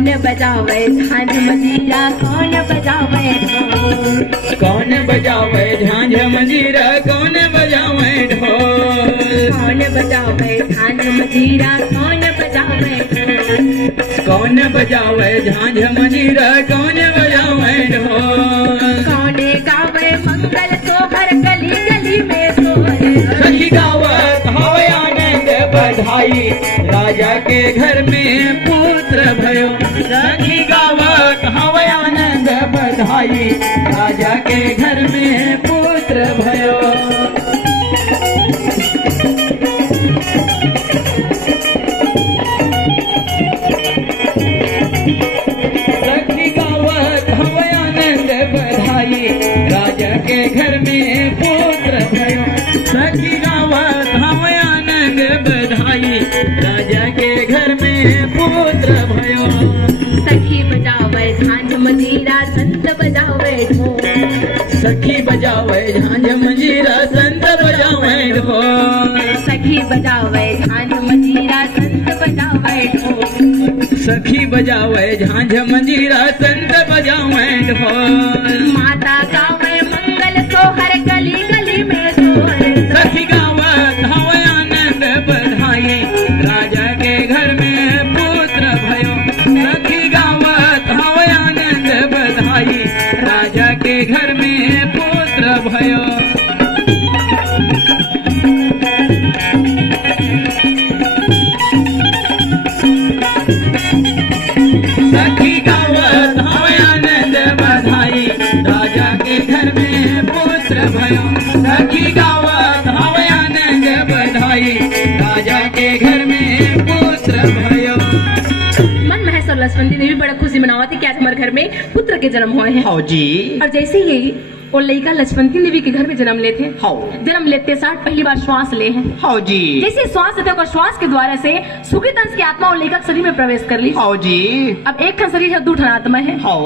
कौन बजावे झांझ मंजीरा, कौन बजावे ढोल, कौन बजावे झांझ मंजीरा, कौन बजावे ढोल, कौन बजावे झांझ मंजीरा, कौन बजावे ढोल, कौन बजावे झांझ मंजीरा, कौन बजावे ढोल, कौन गावे मंगल सोहर गली गली में सोहर, सखी गावत हवे आनंद बधाई, राजा के घर में पुत्र भयो। सखी गावत हवे आनंद बधाई, राजा के घर में पुत्र भयो। सखी गावत हवे आनंद बधाई, राजा के घर में पुत्र भयो। सखी गावत हवे आनंद बधाई, राजा के घर में पुत्र भयो। सखी बजावे झांझ मंजीरा, संत बजावे ढोल, सखी बजावे झांझ मंजीरा, संत बजावे ढोल, सखी बजावे झांझ मंजीरा, संत बजावे ढोल, सखी बजावे झांझ मंजीरा, संत बजावे ढोल, माता गावे मंगल सोहर गली गली में सोहर, सखी गावत हवे आनंद बधाई, राजा के घर में पुत्र भयो। सखी गावत हवे आनंद बधाई, राजा के घर में पुत्र भयो। सखी गावत हवे आनंद बधाई, राजा के घर में पुत्र भयो। सखी गावत हवे आनंद बधाई, राजा के घर में पुत्र भयो। मन महेश और लक्ष्मण जी ने भी बड़ा खुशी मनावा थी कि आज हमारे घर में पुत्र के जन्म हुए हैं। हाँ जी, और जैसे ही वो लड़का लक्ष्मण देवी के घर में जन्म लेते हैं, हाँ जन्म लेते साथ पहली बार श्वास ले हैं। हाँ जी, जैसे श्वास लेते हैं, श्वास के द्वारा से सुकृत अंश की आत्मा और लड़का के शरीर में प्रवेश कर ली। हाँ जी, अब एक खन शरीर है, दो ठन आत्मा है। हाँ